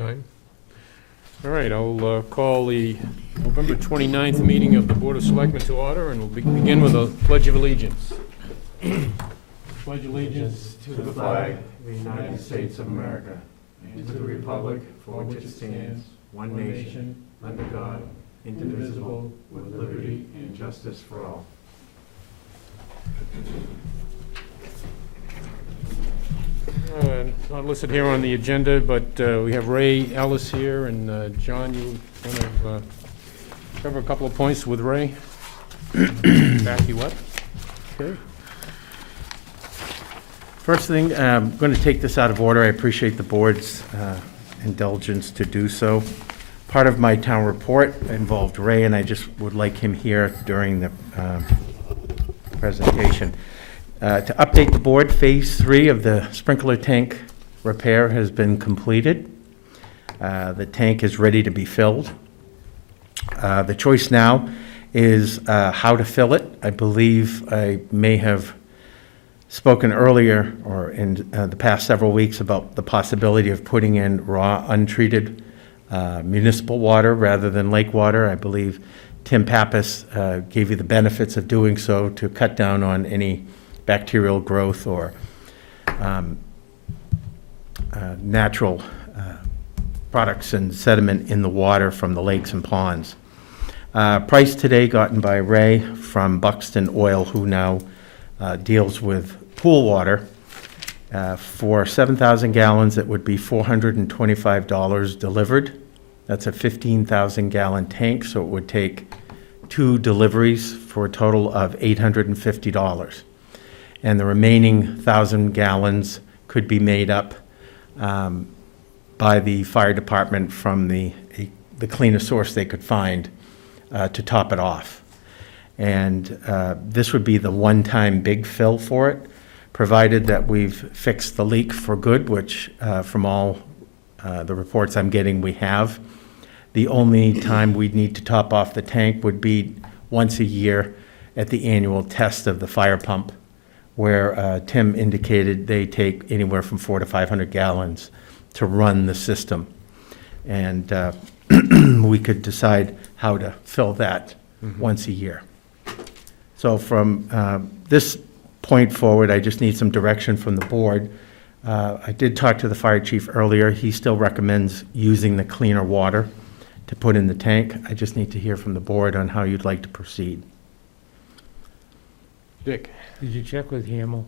on time. All right, I'll call the November 29th meeting of the Board of Selectmen to order, and we'll begin with a Pledge of Allegiance. Pledge allegiance to the flag of the United States of America and to the republic for which it stands, one nation, under God, indivisible, with liberty and justice for all. Not listed here on the agenda, but we have Ray Ellis here, and John, you want to cover a couple of points with Ray? Back you up. Okay. First thing, I'm going to take this out of order. I appreciate the board's indulgence to do so. Part of my town report involved Ray, and I just would like him here during the presentation. To update the board, Phase 3 of the sprinkler tank repair has been completed. The tank is ready to be filled. The choice now is how to fill it. I believe I may have spoken earlier or in the past several weeks about the possibility of putting in raw, untreated municipal water rather than lake water. I believe Tim Pappas gave you the benefits of doing so to cut down on any bacterial growth or natural products and sediment in the water from the lakes and ponds. Price today gotten by Ray from Buxton Oil, who now deals with pool water. For 7,000 gallons, it would be $425 delivered. That's a 15,000 gallon tank, so it would take 2 deliveries for a total of $850. And the remaining 1,000 gallons could be made up by the fire department from the cleanest source they could find to top it off. And this would be the one-time big fill for it, provided that we've fixed the leak for good, which from all the reports I'm getting, we have. The only time we'd need to top off the tank would be once a year at the annual test of the fire pump, where Tim indicated they take anywhere from 400 to 500 gallons to run the system. And we could decide how to fill that once a year. So from this point forward, I just need some direction from the board. I did talk to the fire chief earlier. He still recommends using the cleaner water to put in the tank. I just need to hear from the board on how you'd like to proceed. Dick? Did you check with Hamel?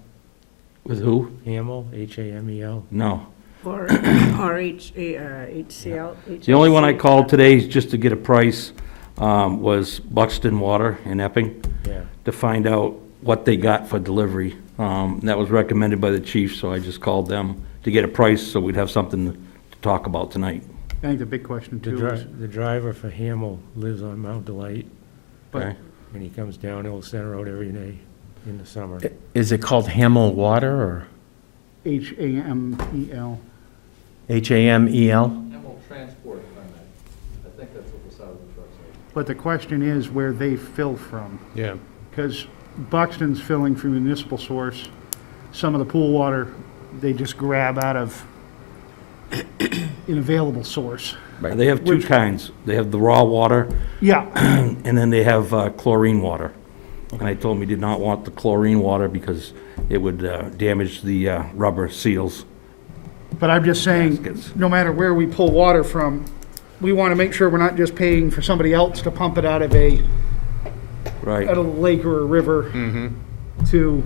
With who? Hamel, H-A-M-E-L? No. Or HCL? The only one I called today just to get a price was Buxton Water in Epping, Yeah. to find out what they got for delivery. That was recommended by the chief, so I just called them to get a price so we'd have something to talk about tonight. I think the big question too is, The driver for Hamel lives on Mount Delight, Okay. and he comes down Old Center Road every day in the summer. Is it called Hamel Water or HAMEL. HAMEL? Animal transport permit. I think that's what the side of the truck says. But the question is where they fill from, Yeah. because Buxton's filling from municipal source. Some of the pool water, they just grab out of an available source. They have two kinds. They have the raw water, Yeah, and then they have chlorine water. And I told him he did not want the chlorine water because it would damage the rubber seals. but I'm just saying, Gaskets. no matter where we pull water from, we want to make sure we're not just paying for somebody else to pump it out of a Right. lake or a river Mm-hmm. to,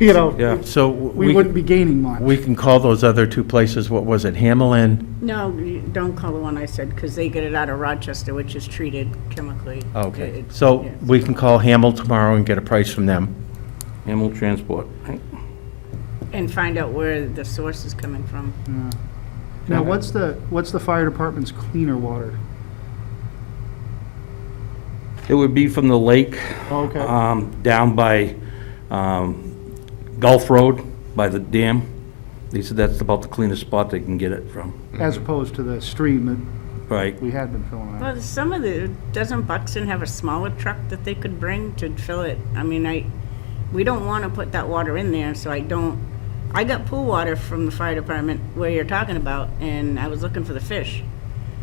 you know, Yeah. So we wouldn't be gaining much. we can call those other two places, what was it, Hamel and? No, you don't call the one I said, because they get it out of Rochester, which is treated chemically. Okay, It's- so yeah. we can call Hamel tomorrow and get a price from them. Animal transport. And find out where the source is coming from. Now, what's the fire department's cleaner water? It would be from the lake Okay. down by Gulf Road, by the dam. They said that's about the cleanest spot they can get it from. As opposed to the stream that Right. we had been filling out. Well, some of the, doesn't Buxton have a smaller truck that they could bring to fill it? I mean, we don't want to put that water in there, so I don't, I got pool water from the fire department where you're talking about, and I was looking for the fish.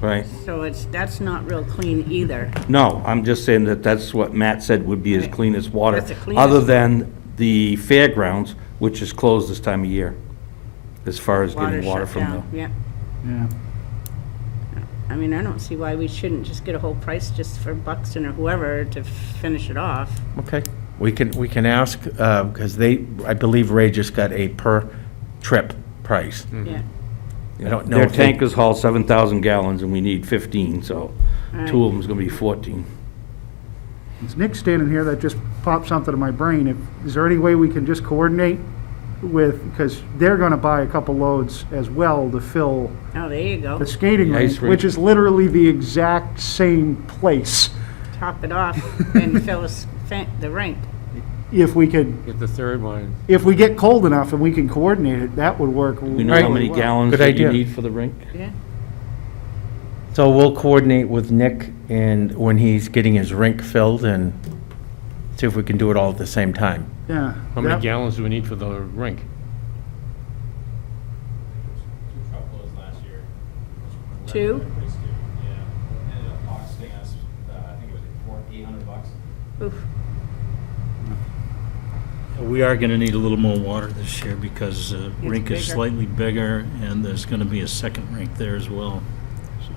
Right. So that's not real clean either. No, I'm just saying that that's what Matt said would be as Right. clean as water. That's the cleanest. Other than the fairgrounds, which is closed this time of year, as far as getting water shut from down, the. yeah. Yeah. I mean, I don't see why we shouldn't just get a whole price just for Buxton or whoever to finish it off. Okay, we can ask, because I believe Ray just got a per-trip price. Yeah. I don't know Their if they- tankers haul 7,000 gallons and we need 15, so Right. two of them's gonna be 14. It's Nick standing here that just popped something in my brain. Is there any way we can just coordinate with, because they're gonna buy a couple loads as well to fill Oh, there you go. the skating The rink, ice rink. which is literally the exact same place. Top it off and fill the rink. If we could, Get the third one. if we get cold enough and we can coordinate it, that would work We really know how many well. gallons Good that you idea. need for the rink? Yeah. So we'll coordinate with Nick and when he's getting his rink filled and see if we can do it all at the same time. Yeah. How many that- gallons do we need for the rink? Two truckloads last year. Two? Yeah, ended up costing us, I think it was $800. Oof. We are gonna need a little more water this year because the rink is bigger. slightly bigger and there's gonna be a second rink there as well. So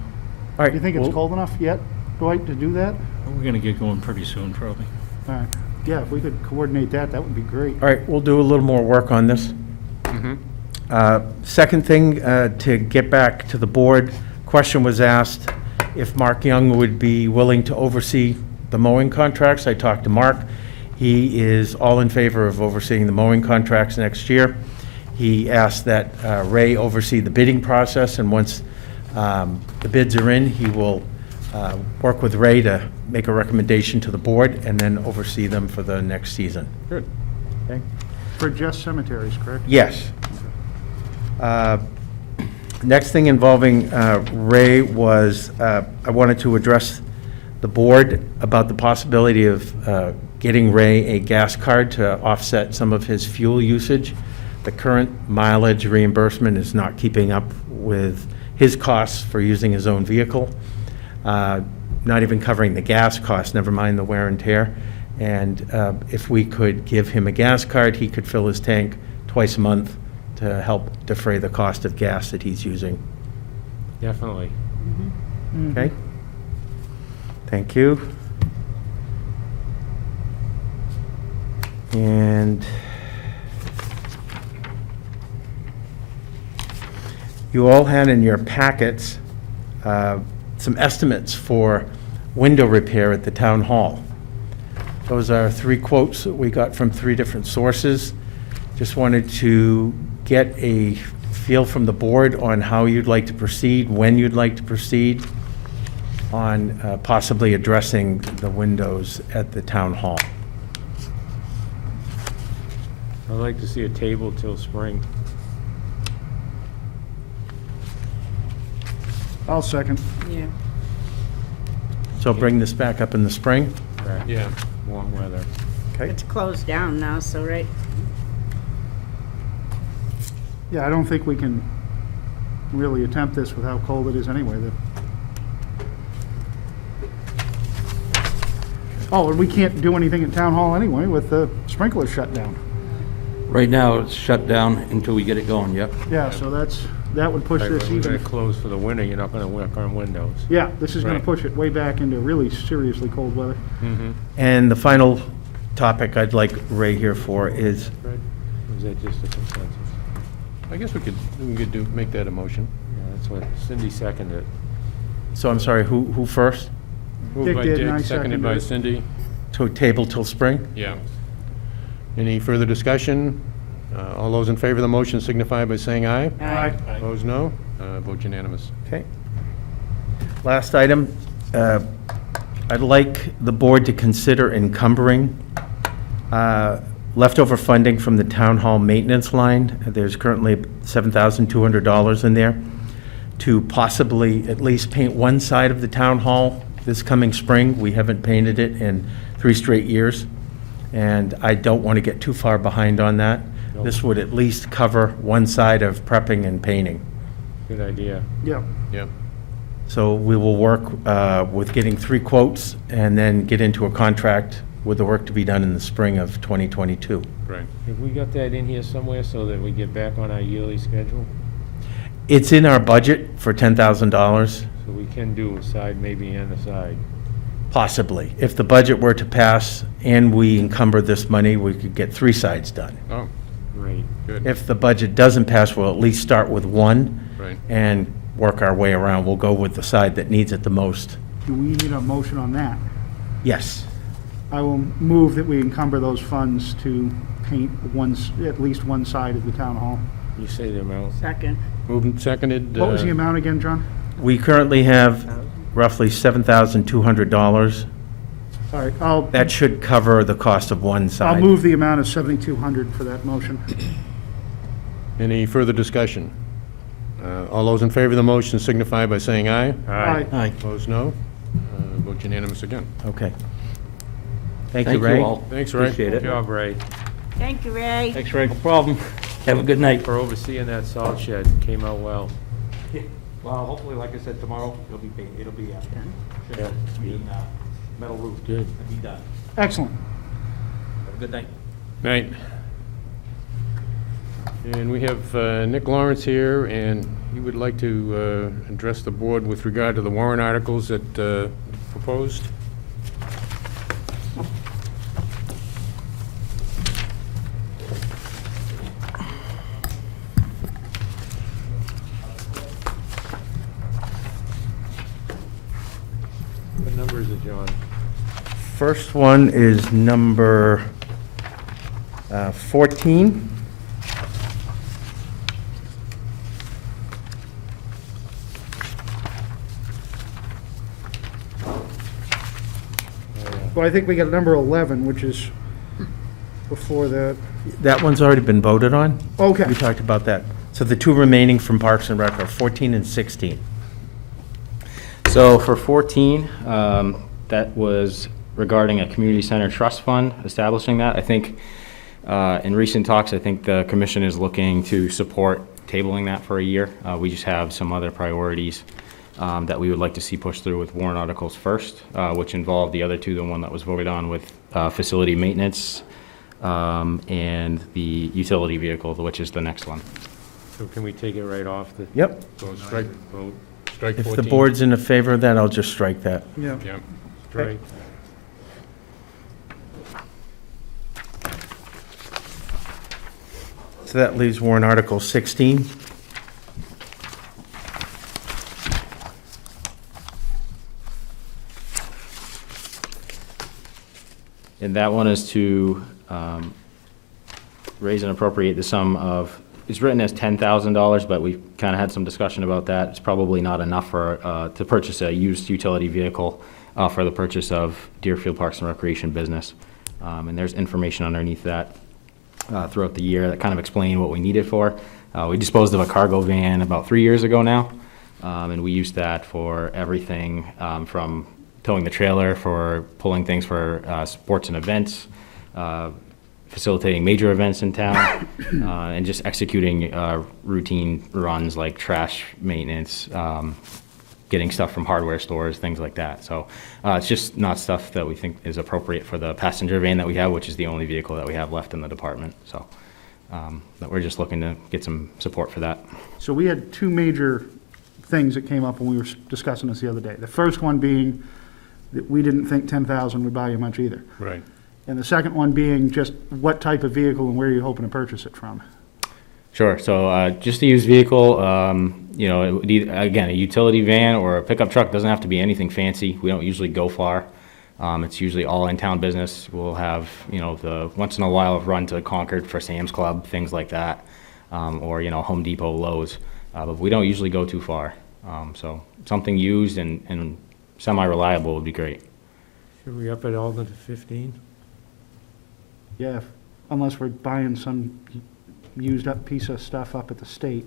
All right. Do you think it's we'll- cold enough yet, Dwight, to do that? we're gonna get going pretty soon, probably. All right. Yeah, if we could coordinate that, that would be great. All right, we'll do a little more work on this. Second thing, to get back to the board, question was asked if Mark Young would be willing to oversee the mowing contracts. I talked to Mark. He is all in favor of overseeing the mowing contracts next year. He asked that Ray oversee the bidding process, and once the bids are in, he will work with Ray to make a recommendation to the board and then oversee them for the next season. Good. Okay? For just cemeteries, correct? Yes. Next thing involving Ray was, I wanted to address the board about the possibility of getting Ray a gas card to offset some of his fuel usage. The current mileage reimbursement is not keeping up with his costs for using his own vehicle, not even covering the gas costs, never mind the wear and tear. And if we could give him a gas card, he could fill his tank twice a month to help defray the cost of gas that he's using. Definitely. Okay? Thank you. And you all had in your packets some estimates for window repair at the town hall. Those are 3 quotes that we got from 3 different sources. Just wanted to get a feel from the board on how you'd like to proceed, when you'd like to proceed on possibly addressing the windows at the town hall. I'd like to see a table till spring. I'll second. Yeah. So bring this back up in the spring? Correct. Yeah. Warm weather. Okay. It's closed down now, so, right? Yeah, I don't think we can really attempt this with how cold it is anyway. Oh, and we can't do anything at town hall anyway with the sprinklers shut down. Right now, it's shut down until we get it going, yep. Yeah, so that would push Right, this but we're gonna even. close for the winter, you're not gonna work on windows. Yeah, this is gonna Right. push it way back into really seriously cold weather. And the final topic I'd like Ray here for is, Fred? Or is that just a consensus? I guess we could make that a motion. Yeah, that's what Cindy seconded. so I'm sorry, who first? Moved Dick by did, and I Dick, seconded by seconded it. Cindy. To table till spring? Yeah. Any further discussion? All those in favor of the motion signify by saying aye. Aye. Opposed, no. Vote unanimous. Okay. Last item, I'd like the board to consider encumbering leftover funding from the town hall maintenance line. There's currently $7,200 in there to possibly at least paint one side of the town hall this coming spring. We haven't painted it in 3 straight years, and I don't want to get too far behind on that. This would at least cover one side of prepping and painting. Good idea. Yeah, Yep. So we will work with getting 3 quotes and then get into a contract with the work to be done in the spring of 2022. Right. Have we got that in here somewhere so that we get back on our yearly schedule? It's in our budget for $10,000, So we can do a side maybe and a side. possibly. If the budget were to pass and we encumber this money, we could get 3 sides done. Oh, Great. good. If the budget doesn't pass, we'll at least start with 1 Right. and work our way around. We'll go with the side that needs it the most. do we need a motion on that? Yes. I will move that we encumber those funds to paint at least one side of the town hall. You say the amount. Second. Moved and seconded. What was the amount again, John? We currently have roughly $7,200. All right, I'll That should cover the cost of one side. move the amount of 7,200 for that motion. Any further discussion? All those in favor of the motion signify by saying aye. Aye. Aye. Opposed, no. Vote unanimous again. Okay. Thank you, Ray. all. Thanks, Ray. Appreciate Good it. job, Ray, Thank you, Ray. Thanks, Ray. No problem. Have a good night. for overseeing that salt shed. Came out well. Well, hopefully, like I said, tomorrow, it'll be, Yeah. metal roof. Good. It'll be done. Excellent. Have a good night. Night. And we have Nick Lawrence here, and he would like to address the board with regard to the warrant articles that proposed. What number is it, John? First one is number 14. Well, I think we got number 11, which is before that. That one's already been voted on. Okay. We talked about that. So the 2 remaining from Parks and Rec are 14 and 16. So for 14, that was regarding a community center trust fund, establishing that. I think in recent talks, I think the commission is looking to support tabling that for a year. We just have some other priorities that we would like to see pushed through with warrant articles first, which involve the other 2, the one that was voted on with facility maintenance and the utility vehicle, which is the next one. So can we take it right off the Yep. So strike, strike 14. If the board's in favor of that, I'll just strike that. Yeah. Yeah. strike? So that leaves warrant Article 16. And that one is to raise and appropriate the sum of, it's written as $10,000, but we've kind of had some discussion about that. It's probably not enough for, to purchase a used utility vehicle for the purchase of Deerfield Parks and Recreation business. And there's information underneath that throughout the year that kind of explain what we need it for. We disposed of a cargo van about 3 years ago now, and we used that for everything from towing the trailer, for pulling things for sports and events, facilitating major events in town, and just executing routine runs like trash maintenance, getting stuff from hardware stores, things like that. So it's just not stuff that we think is appropriate for the passenger van that we have, which is the only vehicle that we have left in the department. So that we're just looking to get some support for that. So we had 2 major things that came up when we were discussing this the other day. The first one being that we didn't think 10,000 would buy you much either. Right. And the second one being just what type of vehicle and where you're hoping to purchase it from. Sure. So just a used vehicle, you know, it would either, again, a utility van or a pickup truck. Doesn't have to be anything fancy. We don't usually go far. It's usually all in-town business. We'll have, you know, the once in a while run to Concord for Sam's Club, things like that, or, you know, Home Depot, Lowe's. But we don't usually go too far. So something used and semi-reliable would be great. Should we up it all to 15? Yeah, unless we're buying some used up piece of stuff up at the state,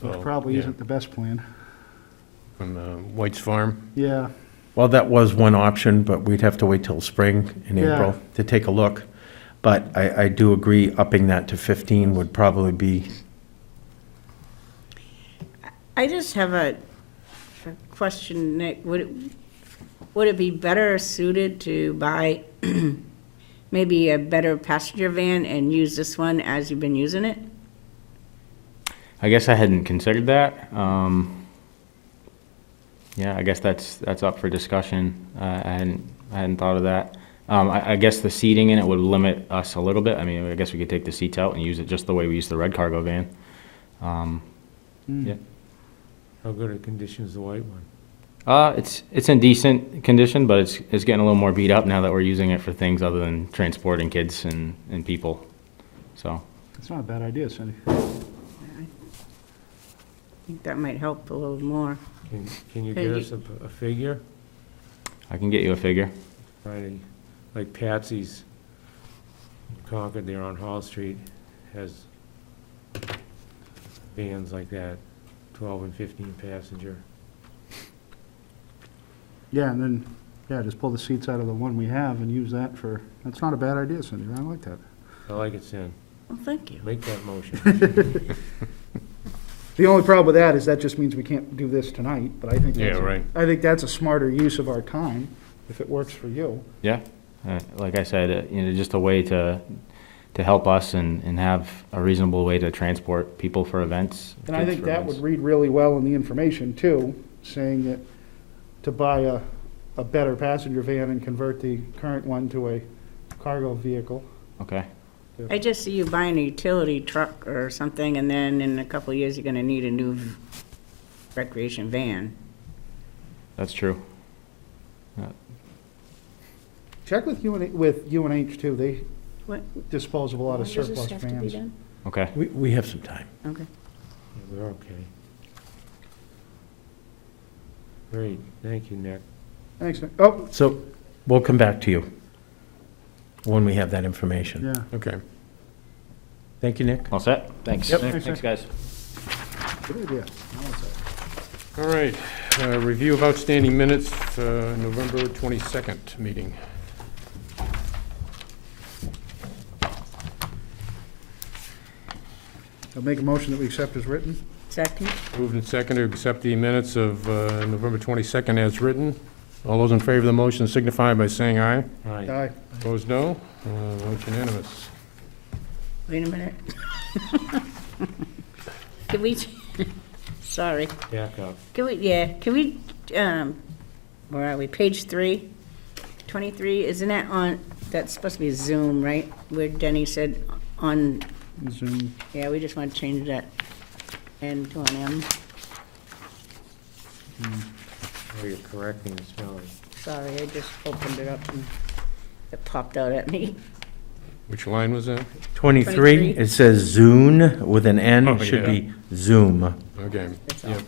which Oh, probably yeah. isn't the best plan. From White's Farm. Yeah, Well, that was one option, but we'd have to wait till spring in Yeah. April to take a look. But I do agree upping that to 15 would probably be, I just have a question, Nick. Would it be better suited to buy maybe a better passenger van and use this one as you've been using it? I guess I hadn't considered that. Yeah, I guess that's up for discussion. I hadn't thought of that. I guess the seating in it would limit us a little bit. I mean, I guess we could take the seats out and use it just the way we use the red cargo van. Yeah. How good a condition is the white one? It's in decent condition, but it's getting a little more beat up now that we're using it for things other than transporting kids and people. So, It's not a bad idea, Cindy. I think that might help a little more. Can you Hey, get you- us a figure? I can get you a figure. Friday, like Patsy's in Concord there on Hall Street has vans like that, 12 and 15 passenger. Yeah, and then, yeah, just pull the seats out of the one we have and use that for, that's not a bad idea, Cindy. I like that. I like it, Sin. Well, thank you. Make that motion. The only problem with that is that just means we can't do this tonight, but I think Yeah, that's, right. I think that's a smarter use of our time, if it works for you. Yeah. Like I said, just a way to help us and have a reasonable way to transport people for events. And I kids think for that events. would read really well in the information too, saying that to buy a better passenger van and convert the current one to a cargo vehicle. Okay. I just see you buying a utility truck or something, and then in a couple of years, you're gonna need a new recreation van. That's true. Check with UNH too, they What? dispose of a lot of When does this surplus have to be vans. done? Okay. we have some time. Okay. Yeah, we're okay. Great, thank you, Nick. Thanks, Nick. Oh, So we'll come back to you when we have that information. yeah. Okay. Thank you, Nick. All set? Thanks. Yep. Thanks, guys. Good idea. Now what's that? All right, review of outstanding minutes, November 22nd meeting. I'll make a motion that we accept as written. Second? Moved and seconded to accept the minutes of November 22nd as written. All those in favor of the motion signify by saying aye. Aye. Aye. Opposed, no. Vote unanimous. Wait a minute. Can we, sorry, Back up. can we, where are we, page 3? 23, isn't that on, that's supposed to be Zoom, right? Where Denny said on, Zoom. yeah, we just want to change that N to an M. Oh, you're correcting the spelling. Sorry, I just opened it up and it popped out at me. Which line was that? 23, 23. it says Zune with an N, Oh, it should yeah. be Zoom. Okay. That's all. Yep.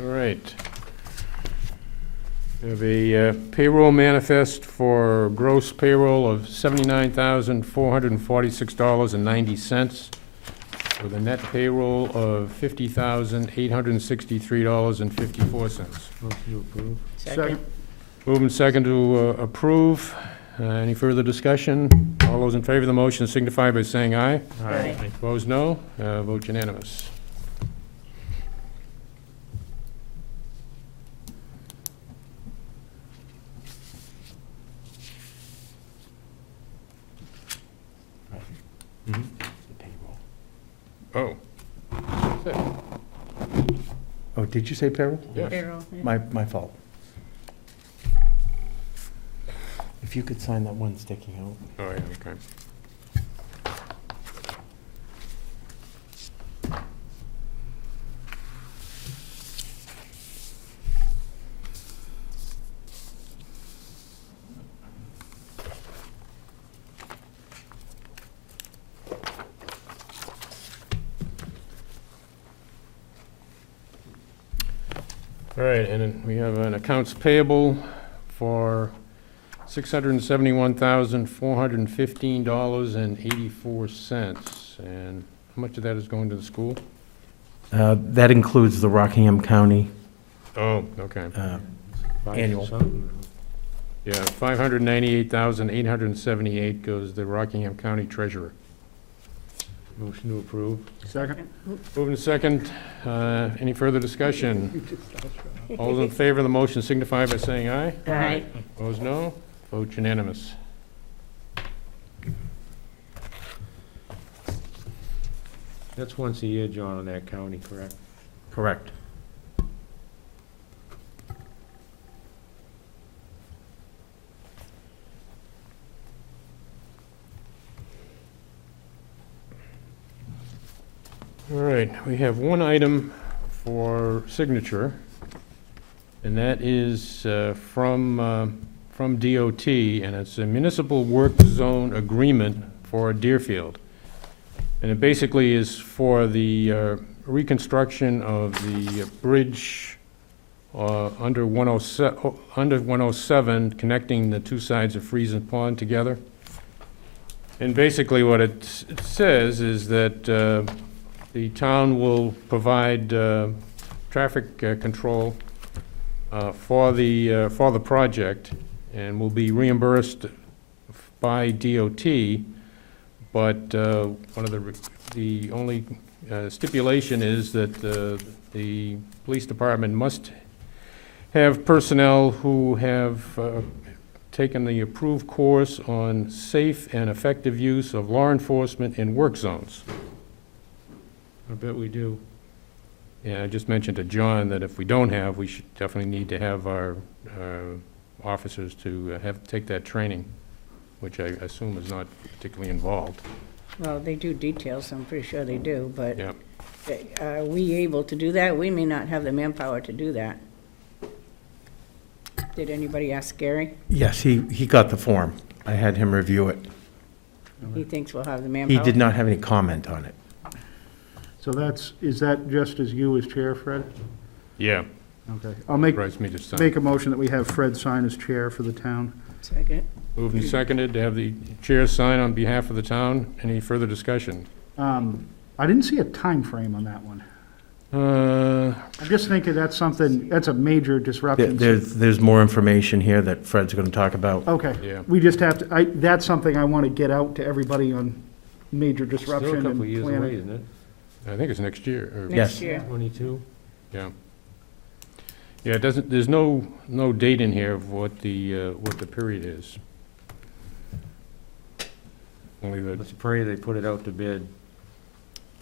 All right. We have a payroll manifest for gross payroll of $79,446.90, with a net payroll of $50,863.54. Motion to approve? Second? Move and second to approve. Any further discussion? All those in favor of the motion signify by saying aye. Aye. Opposed, no. Vote unanimous. Oh. Oh, did you say payroll? Yes. Payroll, yeah. My fault. If you could sign that one sticking out. Oh, yeah, okay. All right, and then we have an accounts payable for $671,415.84. And how much of that is going to the school? That includes the Rockingham County Oh, okay. Five Annual. something. Yeah, 598,878 goes the Rockingham County Treasurer. Motion to approve. Second? Moving to second, any further discussion? All those in favor of the motion signify by saying aye. Aye. Opposed, no. Vote unanimous. That's once a year, John, on that county, correct? Correct. All right, we have one item for signature, and that is from DOT, and it's a municipal work zone agreement for Deerfield. And it basically is for the reconstruction of the bridge under 107, connecting the two sides of Friesen Pond together. And basically what it says is that the town will provide traffic control for the project, and will be reimbursed by DOT, but one of the only stipulation is that the police department must have personnel who have taken the approved course on safe and effective use of law enforcement in work zones. I bet we do. Yeah, I just mentioned to John that if we don't have, we should definitely need to have our officers to take that training, which I assume is not particularly involved. Well, they do details, I'm pretty sure they do, but Yeah. are we able to do that? We may not have the manpower to do that. Did anybody ask Gary? Yes, he got the form. I had him review it. He thinks we'll have the He manpower? did not have any comment on it. So is that just as you as chair, Fred? Yeah, Okay. I'll make surprised me to sign. a motion that we have Fred sign as chair for the town. Second. Moved and seconded to have the chair sign on behalf of the town. Any further discussion? I didn't see a time frame on that one. I'm just thinking that's a major disruption. There's more information here that Fred's going to talk about. Okay. Yeah. We just have to, that's something I want to get out to everybody on major Still a disruption and couple years away, planning. isn't it? I think it's next year, or, Yes. Next year. 22? yeah. Yeah, it doesn't, there's no date in here of what the period is. Only the, Let's pray they put it out to bid.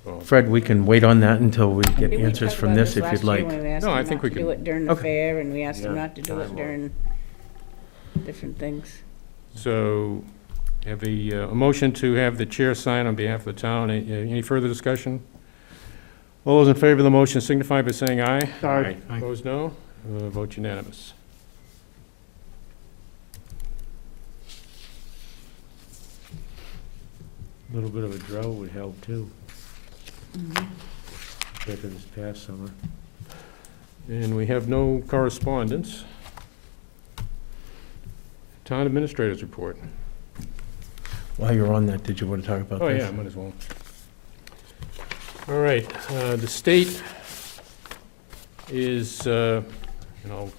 well, Fred, we can wait on that until we get Did we answers talk from about this if last you'd year like. when we asked No, him I think not we to do can- it during the Okay. fair, and we asked him Yeah, not to do it time during different things? so, have a motion to have the chair sign on behalf of the town. Any further discussion? All those in favor of the motion signify by saying aye. Aye. Opposed, no. Vote unanimous. A little bit of a drought would help too, compared to this past summer. And we have no correspondence. Town administrators report. While you're on that, did you want to talk about Oh, this? yeah, might as well. All right, the state is, and I'll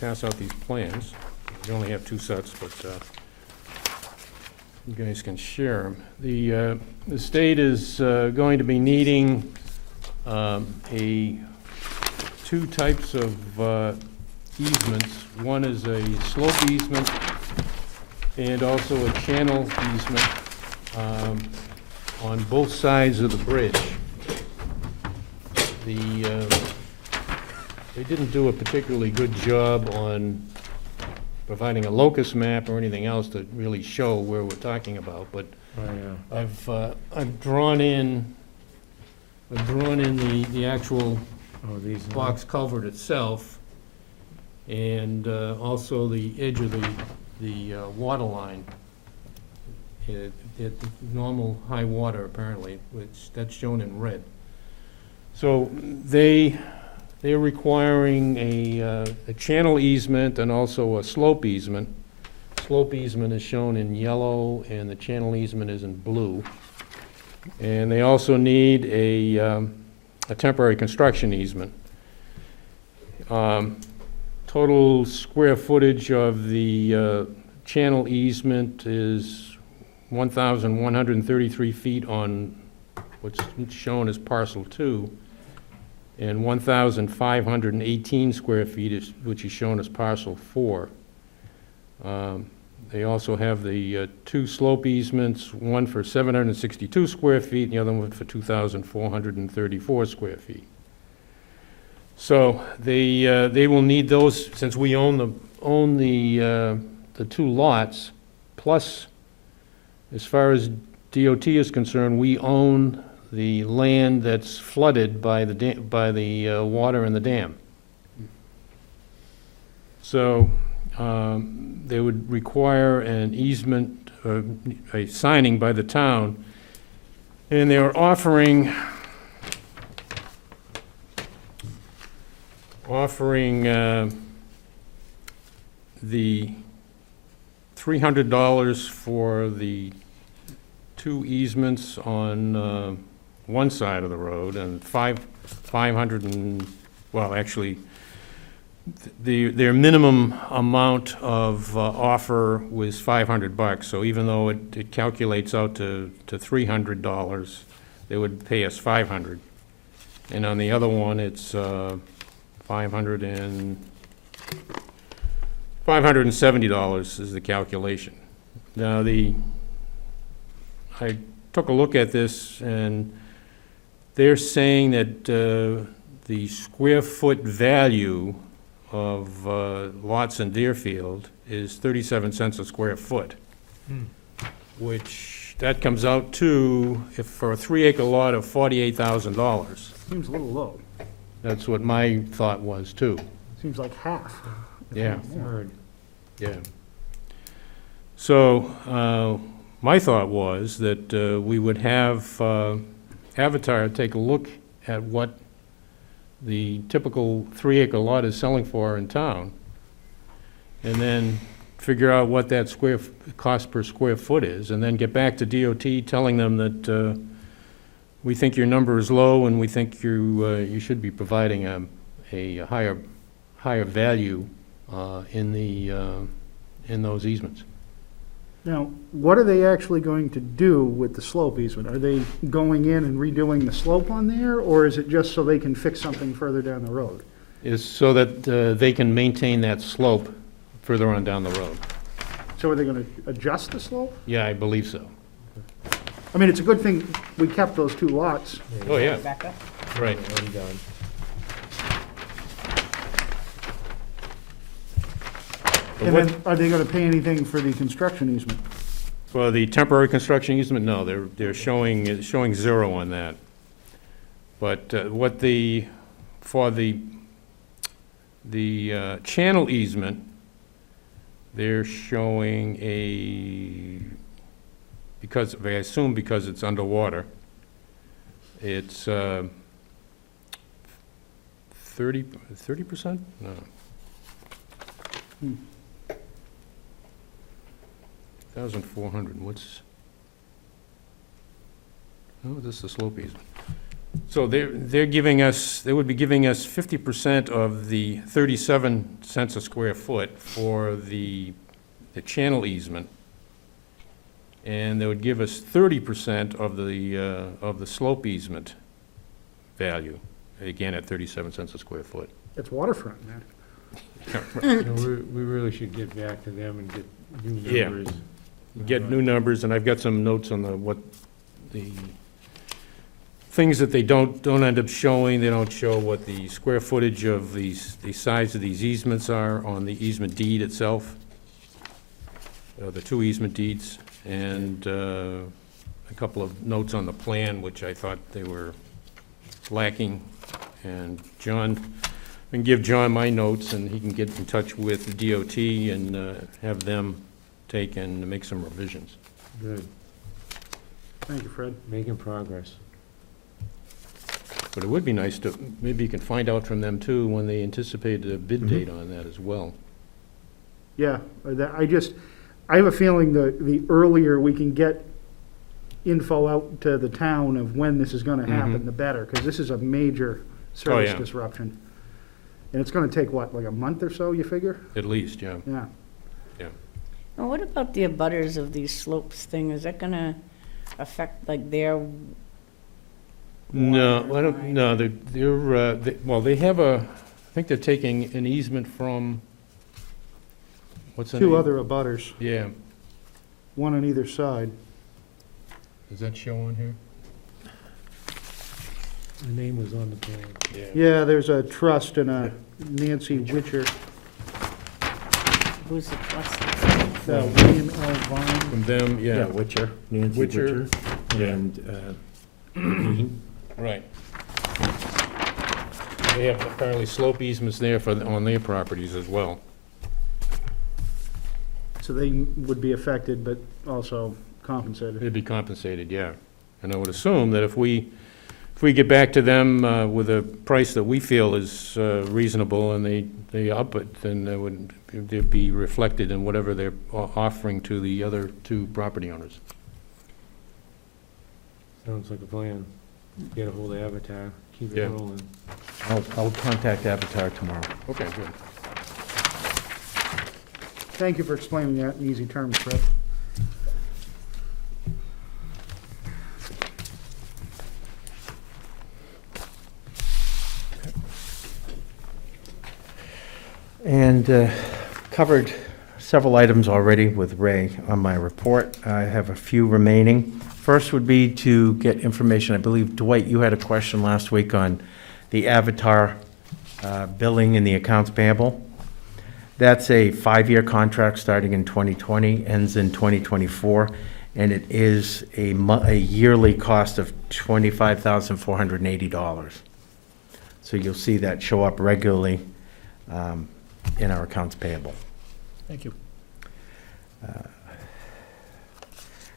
pass out these plans. We only have two sets, but you guys can share them. The state is going to be needing two types of easements. One is a slope easement and also a channel easement on both sides of the bridge. They didn't do a particularly good job on providing a locus map or anything else to really show where we're talking about, but I've drawn in the actual Oh, these. box culvert itself, and also the edge of the water line at the normal high water apparently, which that's shown in red. So they're requiring a channel easement and also a slope easement. Slope easement is shown in yellow and the channel easement is in blue. And they also need a temporary construction easement. Total square footage of the channel easement is 1,133 feet on what's shown as parcel 2, and 1,518 square feet, which is shown as parcel 4. They also have the 2 slope easements, one for 762 square feet, and the other one for 2,434 square feet. So they will need those, since we own the 2 lots, plus, as far as DOT is concerned, we own the land that's flooded by the water in the dam. So they would require an easement, a signing by the town, and they are offering the $300 for the 2 easements on one side of the road, and 500 and, well, actually, their minimum amount of offer was $500, so even though it calculates out to $300, they would pay us $500. And on the other one, it's $570 is the calculation. Now, I took a look at this, and they're saying that the square foot value of lots in Deerfield is 37 cents a square foot, which that comes out to, if for a 3-acre lot, of $48,000. Seems a little low. That's what my thought was, too. Seems like half. if Yeah. not more. Third. Yeah. So, my thought was that we would have Avatar take a look at what the typical 3-acre lot is selling for in town, and then figure out what that cost per square foot is, and then get back to DOT telling them that we think your number is low, and we think you should be providing a higher value in those easements. Now, what are they actually going to do with the slope easement? Are they going in and redoing the slope on there, or is it just so they can fix something further down the road? Is so that they can maintain that slope further on down the road. So are they gonna adjust the slope? Yeah, I believe so. I mean, it's a good thing we kept those 2 lots. Oh, yeah, Back up. right. I'm done. But And what- then, are they gonna pay anything for the construction easement? For the temporary construction easement, no, they're showing 0 on that. But for the channel easement, they're showing because, I assume because it's underwater, it's 30%? No. Hmm. 1,400, what's, oh, this is the slope easement. So they're giving us, they would be giving us 50% of the 37 cents a square foot for the channel easement. And they would give us 30% of the slope easement value, again at 37 cents a square foot. It's waterfront, man. We really should get back to them and get new Yeah. numbers. Get new numbers, and I've got some notes on what the things that they don't end up showing. They don't show what the square footage of the size of these easements are on the easement deed itself, the 2 easement deeds, and a couple of notes on the plan, which I thought they were lacking. And John, I can give John my notes, and he can get in touch with DOT and have them take and make some revisions. Good, Thank you, Fred. making progress. But it would be nice to, maybe you can find out from them too, when they anticipate a bid date on that as well. Yeah, I have a feeling the earlier we can get info out to the town of when this is gonna happen, the better, because this is a major service yeah. disruption. And it's gonna take, what, like a month or so, you figure? At least, yeah. Yeah. Well, what about the abutters of these slopes thing? Is that gonna affect like their, No, water I don't, line? no, well, they have I think they're taking an easement from, what's the name? Two other abutters, Yeah, one on either side. does that show on here? The name was on the plan. Yeah, there's a trust and a Nancy Witcher, who's the trust? William L. Vine. From them, yeah, Witcher, Nancy Witcher, Witcher, yeah. and Dean. right. They have apparently slope easements there on their properties as well. So they would be affected, but also compensated. They'd be compensated, yeah. And I would assume that if we get back to them with a price that we feel is reasonable and they up it, then they'd be reflected in whatever they're offering to the other two property owners. Sounds like a plan. Get a hold of Avatar, keep Yeah. it rolling. I'll contact Avatar tomorrow. Okay, good. Thank you for explaining that in easy terms, Fred. And covered several items already with Ray on my report. I have a few remaining. First would be to get information. I believe, Dwight, you had a question last week on the Avatar billing and the accounts payable. That's a 5-year contract starting in 2020, ends in 2024, and it is a yearly cost of $25,480. So you'll see that show up regularly in our accounts payable. Thank you.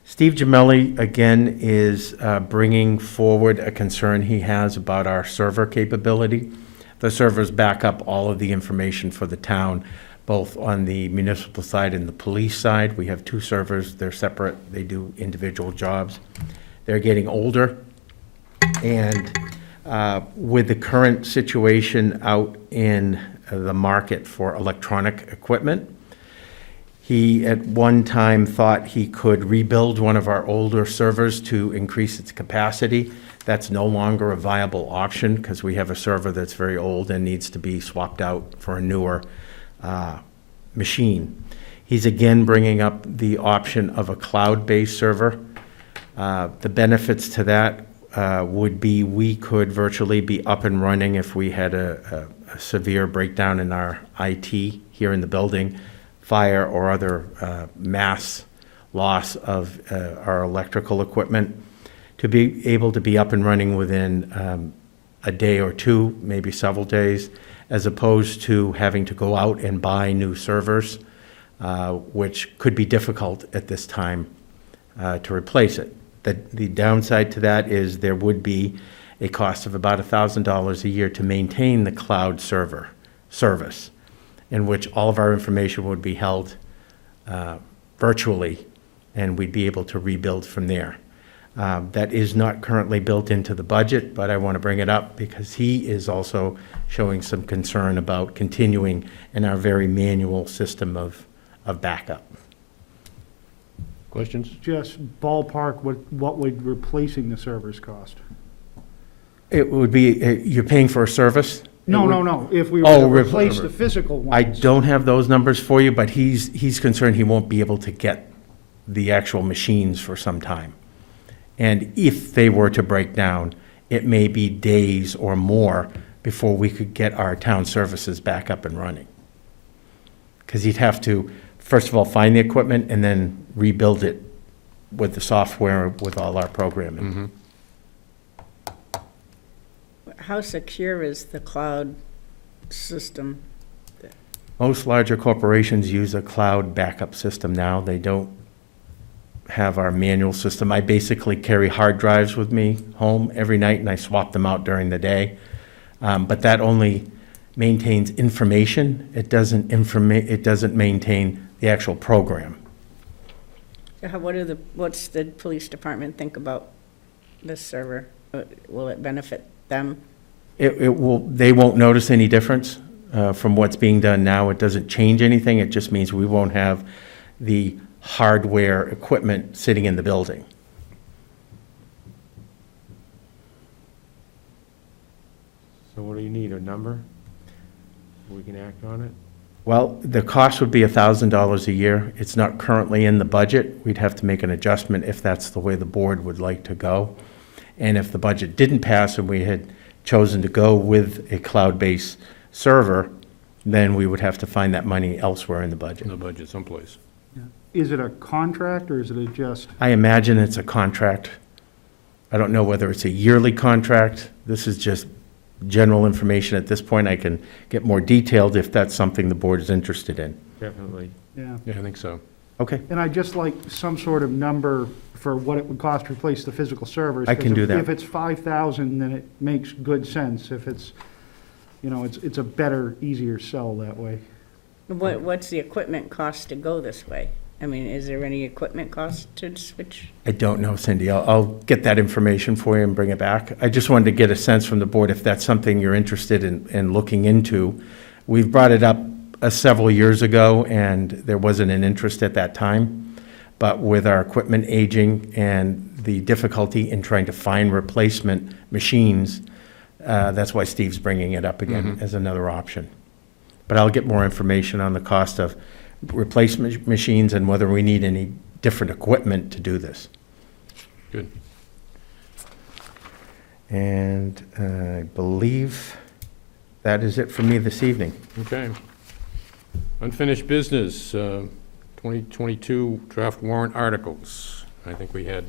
Steve Gemelli, again, is bringing forward a concern he has about our server capability. The servers back up all of the information for the town, both on the municipal side and the police side. We have 2 servers. They're separate. They do individual jobs. They're getting older. And with the current situation out in the market for electronic equipment, he at one time thought he could rebuild one of our older servers to increase its capacity. That's no longer a viable option because we have a server that's very old and needs to be swapped out for a newer machine. He's again bringing up the option of a cloud-based server. The benefits to that would be we could virtually be up and running if we had a severe breakdown in our IT here in the building, fire or other mass loss of our electrical equipment, to be able to be up and running within a day or two, maybe several days, as opposed to having to go out and buy new servers, which could be difficult at this time to replace it. The downside to that is there would be a cost of about $1,000 a year to maintain the cloud server service, in which all of our information would be held virtually, and we'd be able to rebuild from there. That is not currently built into the budget, but I want to bring it up because he is also showing some concern about continuing in our very manual system of backup. Questions? Just ballpark, what would replacing the servers cost? It would be, you're paying for a service? No. If we were Oh, to replace the physical I ones. don't have those numbers for you, but he's concerned he won't be able to get the actual machines for some time. And if they were to break down, it may be days or more before we could get our town services back up and running. Because he'd have to, first of all, find the equipment and then rebuild it with the software, with all our programming. How secure is the cloud system? Most larger corporations use a cloud backup system now. They don't have our manual system. I basically carry hard drives with me home every night, and I swap them out during the day. But that only maintains information. It doesn't maintain the actual program. What's the police department think about this server? Will it benefit them? They won't notice any difference. from what's being done now. It doesn't change anything, it just means we won't have the hardware equipment sitting in the building. So what do you need, a number? We can act on it? Well, the cost would be $1,000 a year. It's not currently in the budget. We'd have to make an adjustment if that's the way the board would like to go. And if the budget didn't pass and we had chosen to go with a cloud-based server, then we would have to find that money elsewhere in the budget. In the budget someplace. Is it a contract or is it a just, I imagine it's a contract. I don't know whether it's a yearly contract. This is just general information at this point. I can get more detailed if that's something the board is interested in. Definitely. yeah? Yeah, I think so. Okay, And I'd just like some sort of number for what it would cost to replace the physical servers. I can 'cause do if- that. If it's 5,000, then it makes good sense. If it's, it's a better, easier sell that way. What's the equipment cost to go this way? I mean, is there any equipment cost to switch? I don't know, Cindy. I'll get that information for you and bring it back. I just wanted to get a sense from the board if that's something you're interested in looking into. We've brought it up several years ago, and there wasn't an interest at that time. But with our equipment aging and the difficulty in trying to find replacement machines, that's why Steve's bringing it up again as another option. But I'll get more information on the cost of replacement machines and whether we need any different equipment to do this. Good. And I believe that is it for me this evening. Okay. Unfinished business, 2022 draft warrant articles. I think we had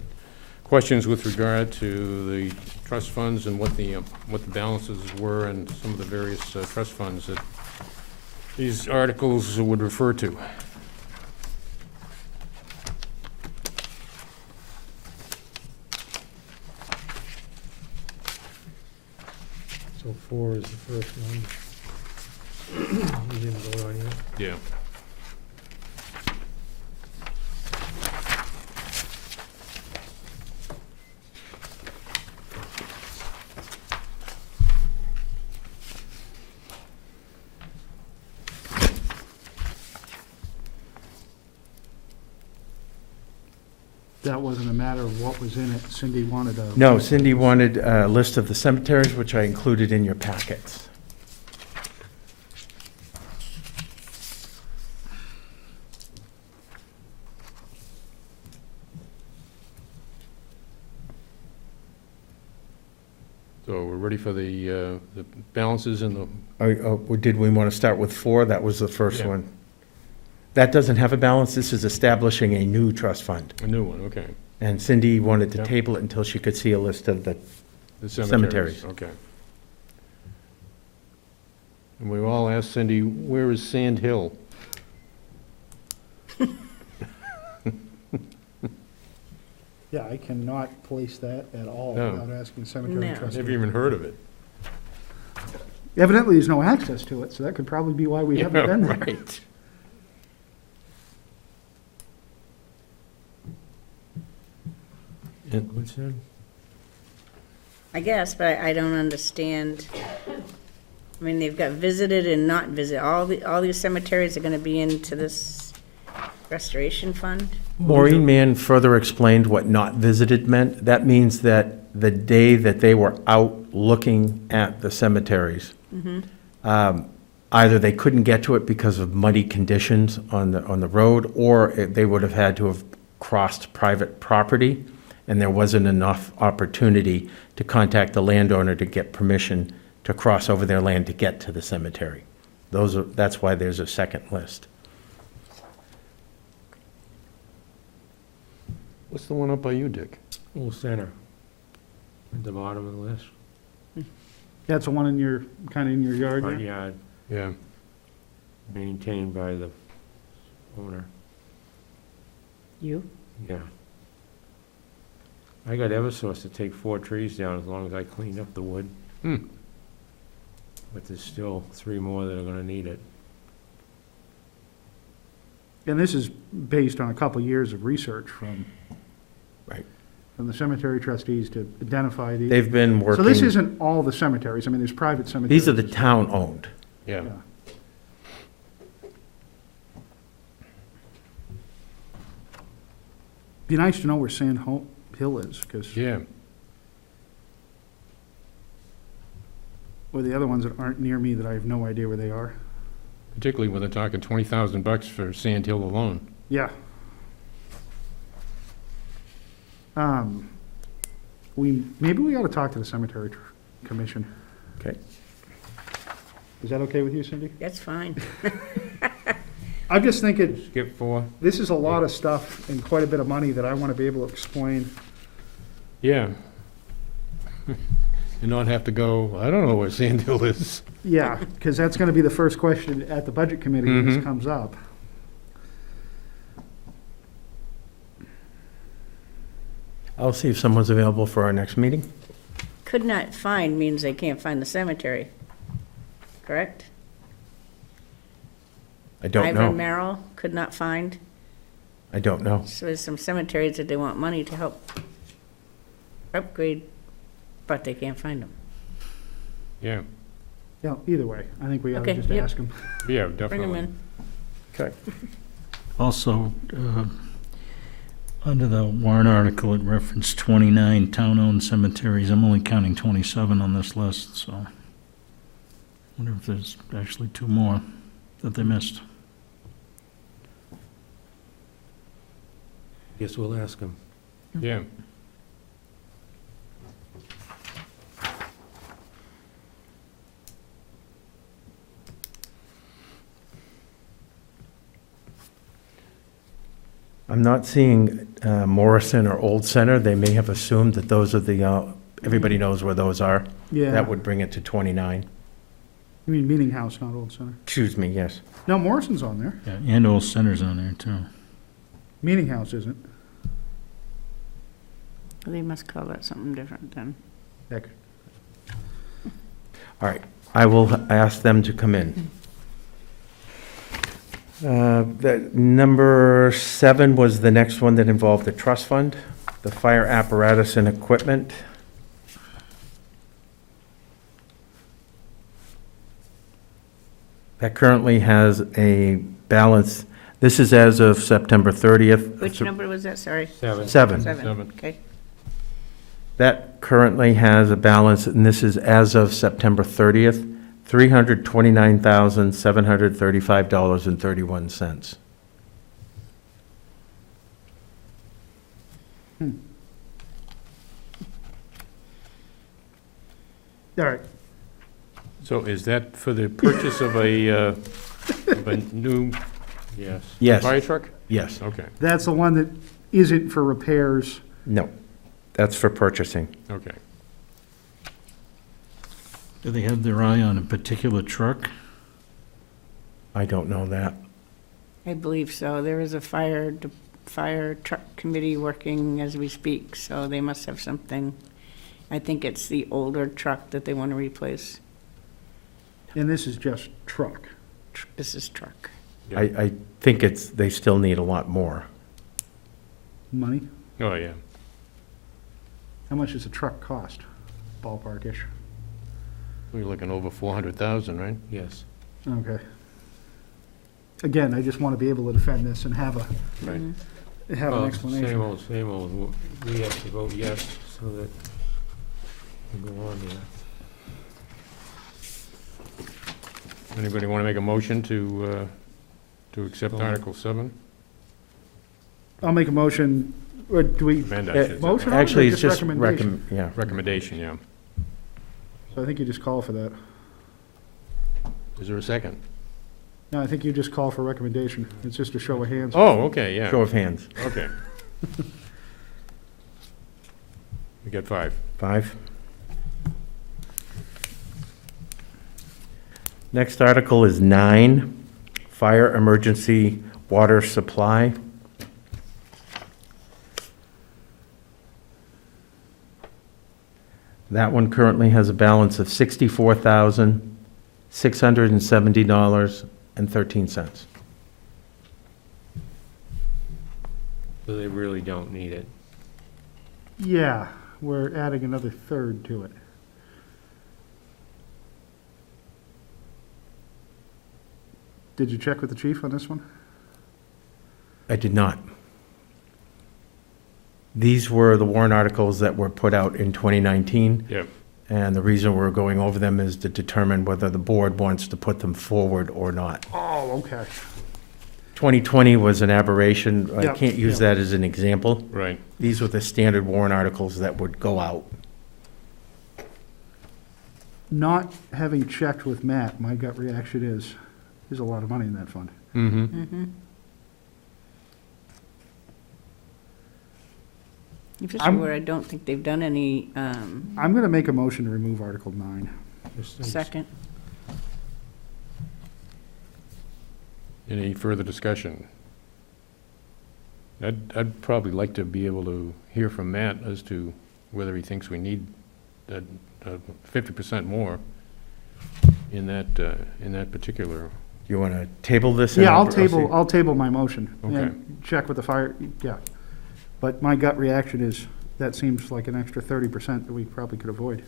questions with regard to the trust funds and what the balances were and some of the various trust funds that these articles would refer to. So 4 is the first one. We didn't vote on yet. Yeah. That wasn't a matter of what was in it. Cindy wanted a. No, Cindy wanted a list of the cemeteries, which I included in your packets. So we're ready for the balances and the, Did we want to start with 4? That was the first Yeah. one. That doesn't have a balance. This is establishing a new trust fund. a new one, okay. And Cindy wanted to Yep. table it until she could see a list of the, The Cemeteries. Okay. And we all asked Cindy, where is Sand Hill? Yeah, I cannot place that at all No. without asking cemetery No. trustee. Never even heard of it. Evidently, there's no access to it, so that could probably be why we haven't Yeah, been there. right. What's that? I guess, but I don't understand. I mean, they've got visited and not visited. All these cemeteries are gonna be into this restoration fund? Maureen Mann further explained what not visited meant. That means that the day that they were out looking at the cemeteries, either they couldn't get to it because of muddy conditions on the road, or they would have had to have crossed private property, and there wasn't enough opportunity to contact the landowner to get permission to cross over their land to get to the cemetery. That's why there's a second list. What's the one up by you, Dick? Old Center, at the bottom of the list. That's the one in your, kind of in your yard Front there? yard, Yeah. maintained by the owner. You? Yeah. I got Eversource to take 4 trees down as long as I cleaned up the wood. Hmm. But there's still 3 more that are gonna need it. And this is based on a couple years of research from. Right. From the cemetery trustees to identify the. They've been So working. this isn't all the cemeteries. I mean, there's private cemeteries. These are the town-owned. Yeah. Yeah. Be nice to know where Sand Hill is, because, Yeah, or the other ones that aren't near me that I have no idea where they are. particularly when they're talking $20,000 for Sand Hill alone. Yeah. Maybe we ought to talk to the cemetery commission. Okay. Is that okay with you, Cindy? That's fine. I'm just thinking, Skip 4. this is a lot of stuff and quite a bit of money that I want to be able to explain. Yeah. And not have to go, I don't know where Sand Hill is. Yeah, because that's going to be the first question at the budget committee when this Mhm. comes up. I'll see if someone's available for our next meeting. Could not find means they can't find the cemetery, correct? I don't Ivor know. Merrill could not find. I don't know. So there's some cemeteries that they want money to help upgrade, but they can't find them. Yeah, Yeah, either way, I think we ought to Okay, just yep. ask them. yeah, Bring them definitely. in. Okay. Also, under the warrant article, it referenced 29 town-owned cemeteries. I'm only counting 27 on this list, so I wonder if there's actually 2 more that they missed. Guess we'll ask them. Yeah. I'm not seeing Morrison or Old Center. They may have assumed that those are the, everybody knows where those are. Yeah, That would bring it to 29. you mean Meeting House, not Old Center. Excuse me, yes. No, Morrison's on there. Yeah, and Old Center's on there, too. Meeting House isn't. They must call that something different then. Heck, All right, I will ask them to come in. The number 7 was the next one that involved the trust fund, the fire apparatus and equipment. That currently has a balance, this is as of September 30th. Which number was that, sorry? 7. 7. Seven, okay. That currently has a balance, and this is as of September 30th, $329,735.31. all right, So is that for the purchase of a new, yes? Yes. Fire truck? Yes. Okay, that's the one that isn't for repairs. No, that's for purchasing. okay. Do they have their eye on a particular truck? I don't know that. I believe so. There is a fire truck committee working as we speak, so they must have something. I think it's the older truck that they want to replace. And this is just truck. This is truck. I think they still need a lot more. Money? Oh, yeah. How much does a truck cost? Ballpark-ish. We're looking over 400,000, right? Yes. Okay. Again, I just want to be able to defend this and have Right. an Well, explanation. Same old. We have to vote yes, so that we go on there. Anybody want to make a motion to accept Go on. Article 7? I'll make a motion, or do we, Amend, I should say. motion on it or Actually, it's just recommendation? yeah. Recommendation, yeah. So I think you just call for that. Is there a second? No, I think you just call for recommendation. It's just a show of hands. Oh, okay, yeah, Show of hands. okay. We got 5. 5. Next article is 9, fire emergency water supply. That one currently has a balance of $64,670.13. So they really don't need it. Yeah, we're adding another third to it. Did you check with the chief on this one? I did not. These were the warrant articles that were put out in 2019. Yep. And the reason we're going over them is to determine whether the board wants to put them forward or not. Oh, okay. 2020 was an aberration. I Yep, can't use yep. that as an example. Right. These were the standard warrant articles that would go out. Not having checked with Matt, my gut reaction is, there's a lot of money in that fund. Mm-hmm. Mm-hmm. Especially I'm- where I don't think they've done any, I'm gonna make a motion to remove Article 9. second. Any further discussion? I'd probably like to be able to hear from Matt as to whether he thinks we need 50% more in that particular. You want to table this? and Yeah, I'll proceed? table my motion. Okay. And check with the fire, yeah. But my gut reaction is, that seems like an extra 30% that we probably could avoid.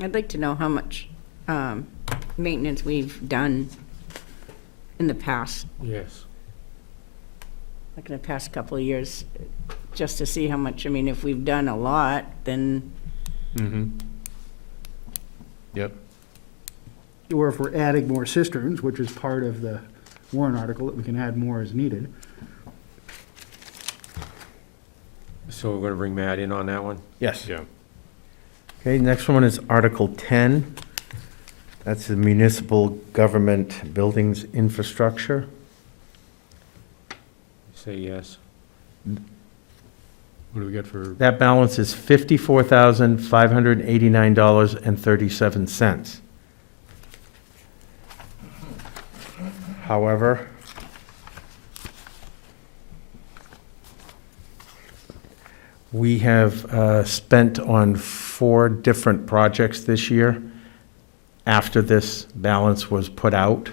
I'd like to know how much maintenance we've done in the past, Yes. like in the past couple of years, just to see how much, I mean, if we've done a lot, then, Mm-hmm. Yep. Or if we're adding more cisterns, which is part of the warrant article, that we can add more as needed. So we're gonna bring Matt in on that one? Yes. Yeah. Okay, next one is Article 10. That's the municipal government buildings infrastructure. Say yes. What do we got for, That balance is $54,589.37. However, we have spent on 4 different projects this year after this balance was put out.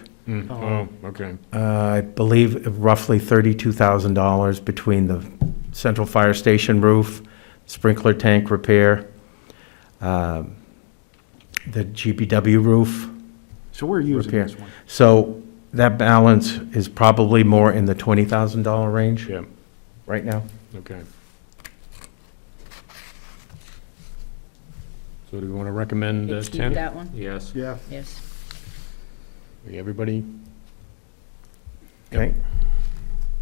oh, okay. I believe roughly $32,000 between the central fire station roof, sprinkler tank repair, the GPW roof. So we're using Repair. this one. So that balance is probably more in the $20,000 range Yeah, right now. okay. So do we want to recommend let's keep 10? that one, Yes. Yeah. yes. Everybody? Okay?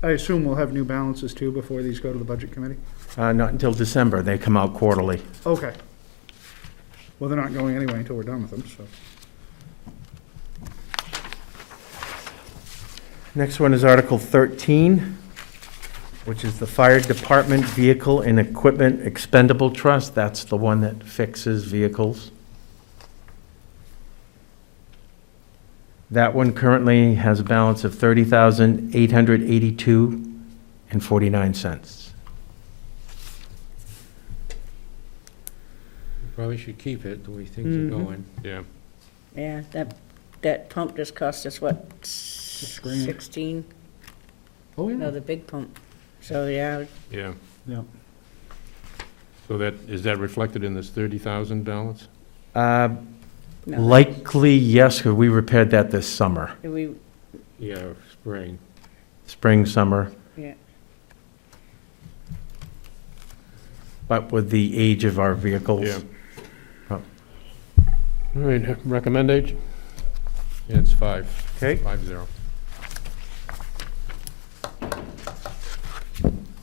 I assume we'll have new balances too before these go to the budget committee? Not until December. They come out quarterly. Okay. Well, they're not going anyway until we're done with them, so. Next one is Article 13, which is the Fire Department Vehicle and Equipment Expendable Trust. That's the one that fixes vehicles. That one currently has a balance of $30,882.49. Probably should keep it, the way things are Mhm. going. Yeah. Yeah, that pump just cost us, what, grand. 16? Oh, No, the big pump. So, yeah, Yeah. Yeah. So is that reflected in this 30,000 balance? no. Likely, yes, because we repaired that this summer, We, Yeah, spring. spring, summer. yeah, But with the age of our vehicles. Yeah. Oh. All right, recommendation? Yeah, it's 5. Okay. 5-0.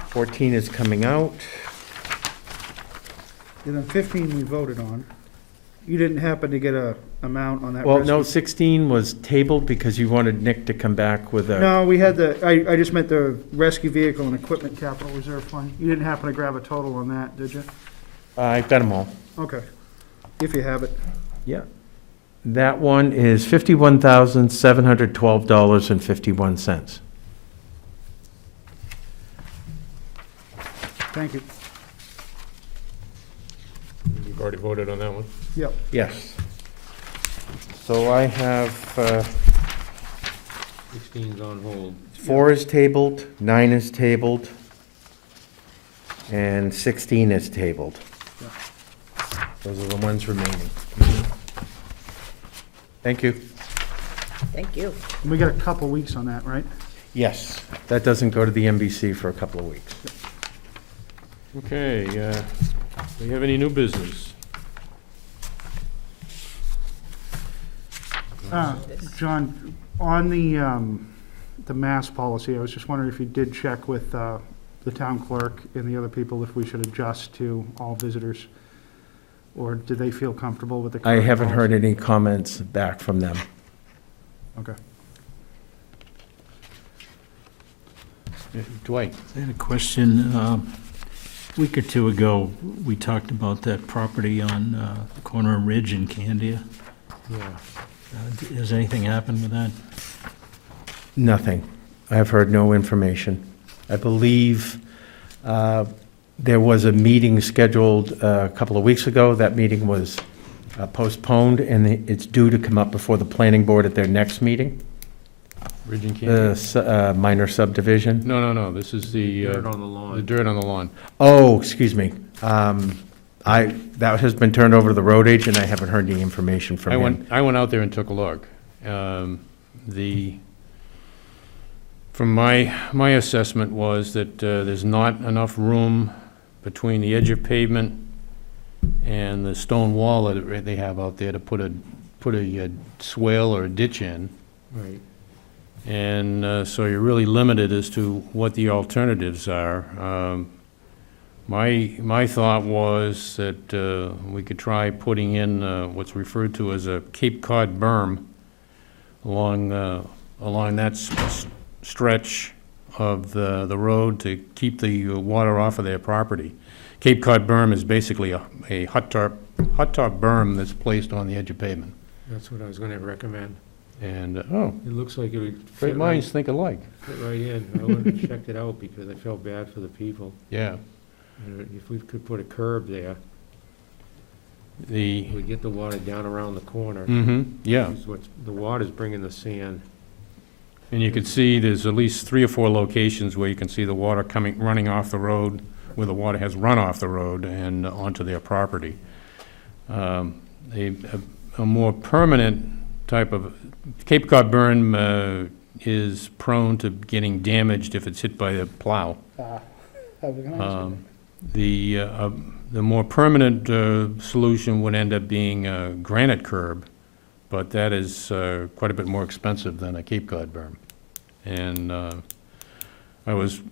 14 is coming out. And then 15 we voted on. You didn't happen to get a amount on that? Well, no, rescue? 16 was tabled because you wanted Nick to come back with a, No, we had I just meant the rescue vehicle and equipment capital reserve fund. You didn't happen to grab a total on that, did you? I've got them all. Okay, if you have it. Yeah. That one is $51,712.51. Thank you. You've already voted on that one? Yep. Yes. So I have, 16's on hold. 4 is tabled, 9 is tabled, and 16 is tabled. Those are the ones remaining. Thank you. Thank you. And we got a couple weeks on that, right? Yes, that doesn't go to the NBC for a couple of weeks. Okay, do we have any new business? John, on the mask policy, I was just wondering if you did check with the town clerk and the other people if we should adjust to all visitors? Or do they feel comfortable with the I current haven't heard policy? any comments back from them. Okay. Dwight? I had a question. A week or two ago, we talked about that property on the corner of Ridge and Candia. Yeah. Has anything happened with that? Nothing. I have heard no information. I believe there was a meeting scheduled a couple of weeks ago. That meeting was postponed, and it's due to come up before the planning board at their next meeting, Ridge and the Canyon? minor subdivision. No, this is the Dirt on the the lawn. dirt on the lawn. Oh, excuse me. That has been turned over to the road agent. I haven't heard any information from him. I went out there and took a look. From my assessment was that there's not enough room between the edge of pavement and the stone wall that they have out there to put a swale or a ditch in. Right. And so you're really limited as to what the alternatives are. My thought was that we could try putting in what's referred to as a Cape Cod berm along that stretch of the road to keep the water off of their property. Cape Cod berm is basically a hot top berm that's placed on the edge of pavement. That's what I was gonna recommend. And, It looks like it would great fit minds right, think alike. fit right in. I went and checked it out because I felt bad for the people. Yeah. And if we could put a curb there, The, we'd get the water down around the corner. yeah. Because the water's bringing the sand. And you can see there's at least 3 or 4 locations where you can see the water running off the road, where the water has run off the road and onto their property. A more permanent type of, Cape Cod berm is prone to getting damaged if it's hit by a plow. I was gonna ask you. The more permanent solution would end up being a granite curb, but that is quite a bit more expensive than a Cape Cod berm. And I was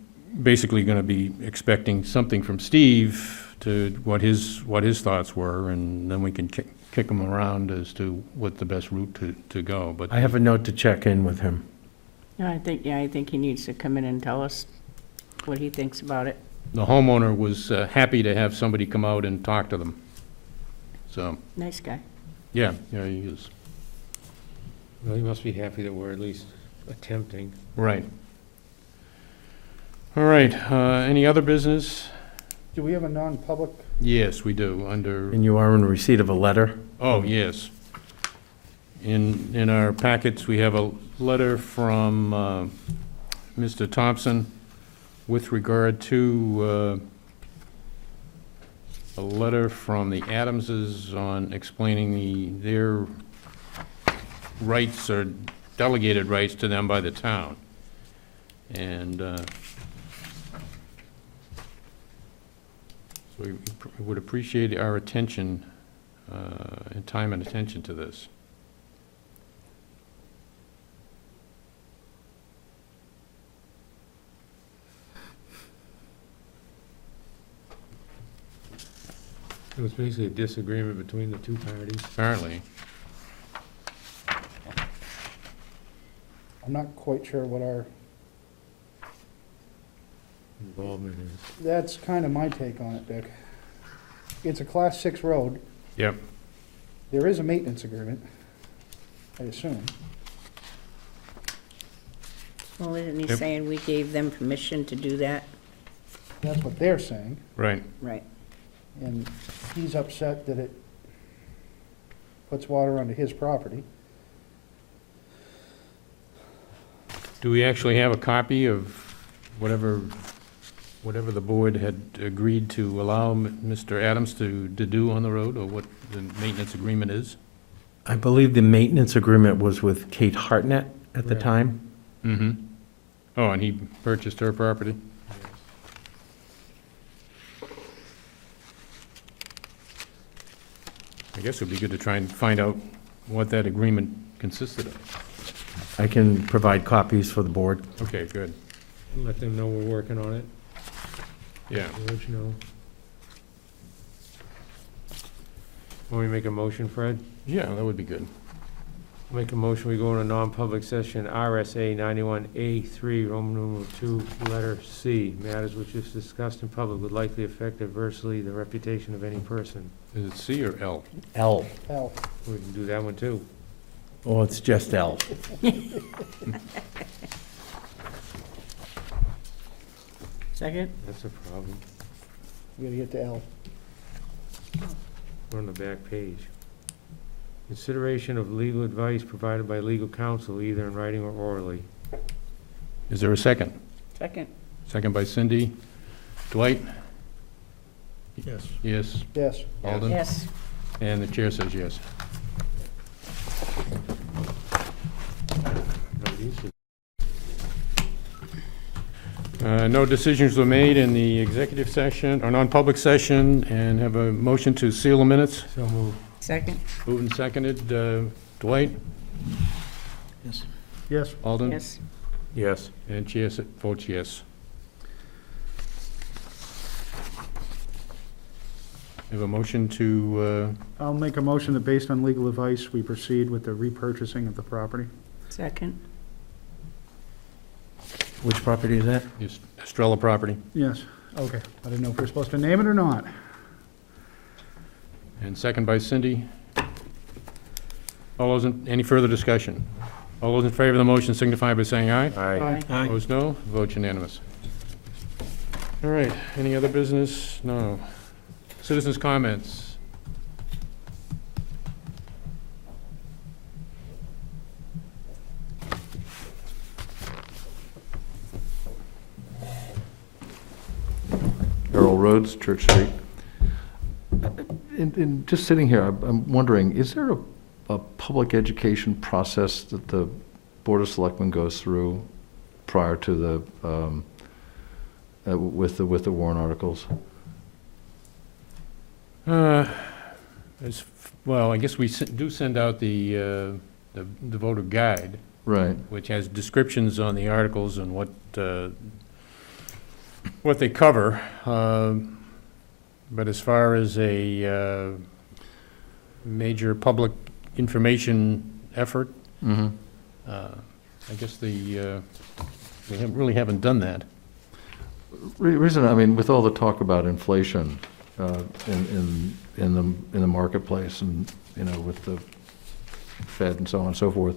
basically going to be expecting something from Steve to what his thoughts were, and then we can kick him around as to what the best route to go. But I have a note to check in with him. No, I think he needs to come in and tell us what he thinks about it. the homeowner was happy to have somebody come out and talk to them. So, Nice guy. yeah, he is. Well, he must be happy that we're at least attempting. Right. All right, any other business? Do we have a non-public? Yes, we do, under, And you are in receipt of a letter? oh, yes. In our packets, we have a letter from Mr. Thompson with regard to a letter from the Adamses on explaining their rights or delegated rights to them by the town. And so we would appreciate our attention and time and attention to this. It was basically a disagreement between the two parties. Apparently, I'm not quite sure what our, Involvement is. that's kind of my take on it, Dick. It's a class 6 road. yep. There is a maintenance agreement, I assume. Well, isn't he Yep. saying we gave them permission to do that? That's what they're saying. Right. Right. And he's upset that it puts water onto his property. Do we actually have a copy of whatever the board had agreed to allow Mr. Adams to do on the road, or what the maintenance agreement is? I believe the maintenance agreement was with Kate Hartnett at the Right. time. Mm-hmm. Oh, and he purchased her property? I guess it'd be good to try and find out what that agreement consisted of. I can provide copies for the board. Okay, good. Let them know we're working on it, Yeah. the original. Want me to make a motion, Fred? Yeah, that would be good. Make a motion, we go into non-public session, RSA 91A3, Roman numeral 2, letter C. Matters which if discussed in public would likely affect adversely the reputation of any person. Is it C or L? L. We can do that one too. Oh, it's just L. Second? That's a problem. You gotta get to L. We're on the back page. Consideration of legal advice provided by legal counsel, either in writing or orally. Is there a second? Second. Second by Cindy. Dwight? Yes. Yes. Yes. Alden? Yes. And the chair says yes. No decisions were made in the executive session, or non-public session, and have a motion to seal the minutes. So move. Second? Moved and seconded. Dwight? Yes. Yes. Alden? Yes. Yes. And chair votes yes. Have a motion to, I'll make a motion that based on legal advice, we proceed with the repurchasing of the property. Second? Which property is that? the Estrella property. Yes, okay. I didn't know if we're supposed to name it or not. And second by Cindy. All those, any further discussion? All those in favor of the motion signify by saying aye. Aye. Aye. Opposed, no. Vote unanimous. All right, any other business? No. Citizens' comments? Earl Rhodes, Church Street. In just sitting here, I'm wondering, is there a public education process that the Board of Selectmen goes through prior to the, with the warrant articles? Well, I guess we do send out the voter guide, Right. which has descriptions on the articles and what they cover. But as far as a major public information effort, Mm-hmm. I guess we really haven't done that. Reason, I mean, with all the talk about inflation in the marketplace and, you know, with the Fed and so on and so forth,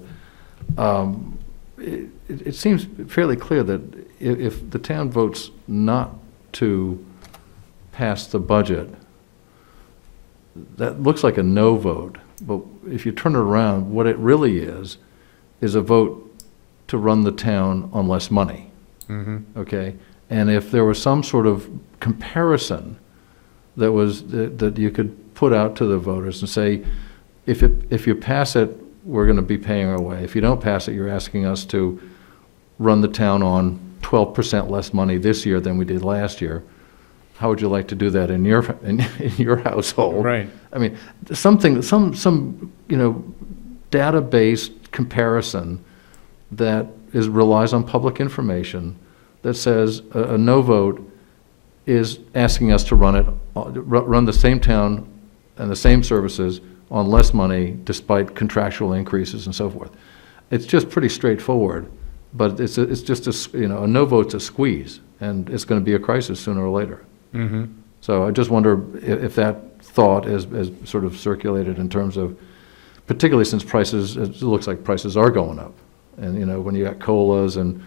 it seems fairly clear that if the town votes not to pass the budget, that looks like a no vote. But if you turn it around, what it really is a vote to run the town on less money. Mm-hmm. Okay? And if there was some sort of comparison that you could put out to the voters and say, if you pass it, we're going to be paying our way. If you don't pass it, you're asking us to run the town on 12% less money this year than we did last year. How would you like to do that in your household? Right. I mean, some you know, data-based comparison that relies on public information that says a no vote is asking us to run the same town and the same services on less money despite contractual increases and so forth. It's just pretty straightforward, but it's just a no vote's a squeeze, and it's going to be a crisis sooner or later. Mm-hmm. So I just wonder if that thought is sort of circulated in terms of, particularly since it looks like prices are going up. And, you know, when you got COLAs and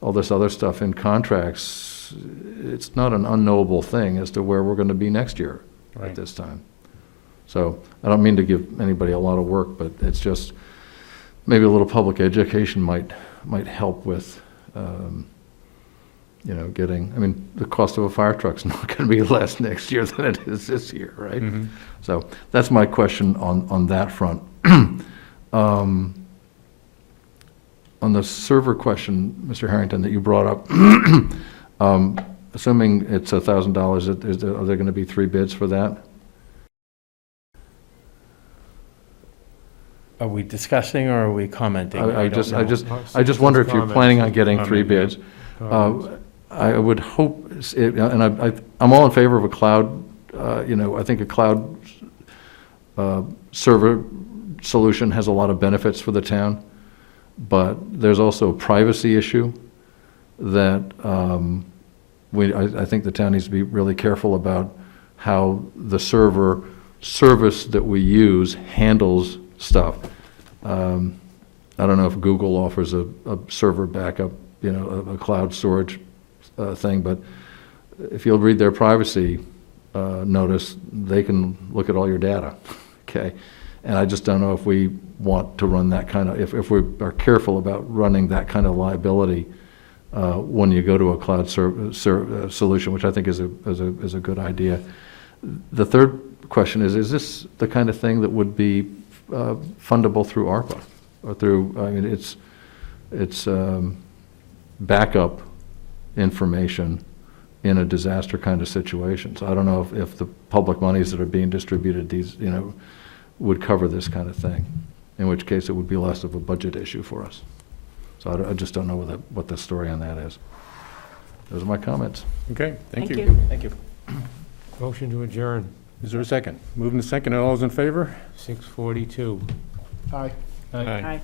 all this other stuff in contracts, it's not an unknowable thing as to where we're going to be next year Right. at this time. So I don't mean to give anybody a lot of work, but it's just, maybe a little public education might help with, you know, I mean, the cost of a fire truck's not going to be less next year than it is this year, right? Mm-hmm. So that's my question on that front. On the server question, Mr. Harrington, that you brought up, assuming it's $1,000, are there going to be 3 bids for that? Are we discussing or are we commenting? I don't know. just wonder if you're planning on getting 3 Comment, yeah. bids. Comments? I would hope, and I'm all in favor of a cloud, I think a cloud server solution has a lot of benefits for the town, but there's also a privacy issue that I think the town needs to be really careful about how the server service that we use handles stuff. I don't know if Google offers a server backup, a cloud storage thing, but if you'll read their privacy notice, they can look at all your data, okay? And I just don't know if we want to run that kind of, if we are careful about running that kind of liability when you go to a cloud solution, which I think is a good idea. The third question is this the kind of thing that would be fundable through ARPA or through, it's backup information in a disaster kind of situation. So I don't know if the public monies that are being distributed, these, would cover this kind of thing, in which case it would be less of a budget issue for us. So I just don't know what the story on that is. Those are my comments. Okay, thank you. Thank you. Motion to adjourn, Is there a second? Moving to second, all those in favor? 6:42. Aye. Aye. Aye.